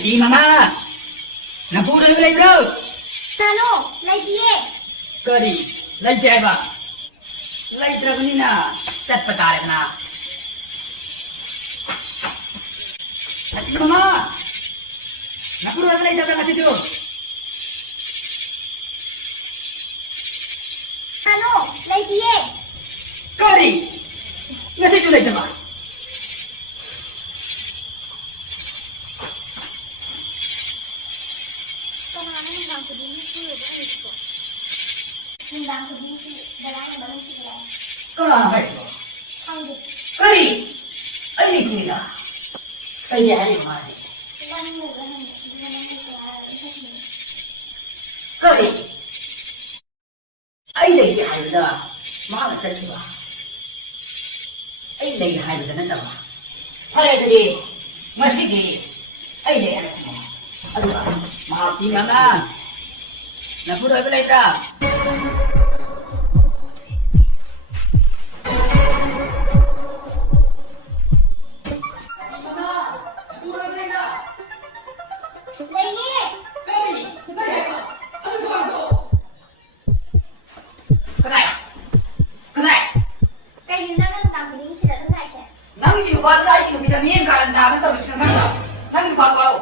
Ati mama, napuno lay bro. Talo, lay diye. Kari, lay jay ba? Lay trabani na, chat patare na. Ati mama, napuno lay jay ba kasi so? Talo, lay diye. Kari, nasi so lay jay ba? Kau nak apa sih? Kari, ada di sini dah. Saya ada di mana? Kari, ai lagi hai dah, mana sakit bah? Ai lagi hai dah nanti bah. Hari tadi masih di, ai lagi hai. Aduh, maaf sih mama. Napuro apa lagi kah? Nang di luar lagi, kita mian kalan dah, kita bisa nggak? Nang di luar kalau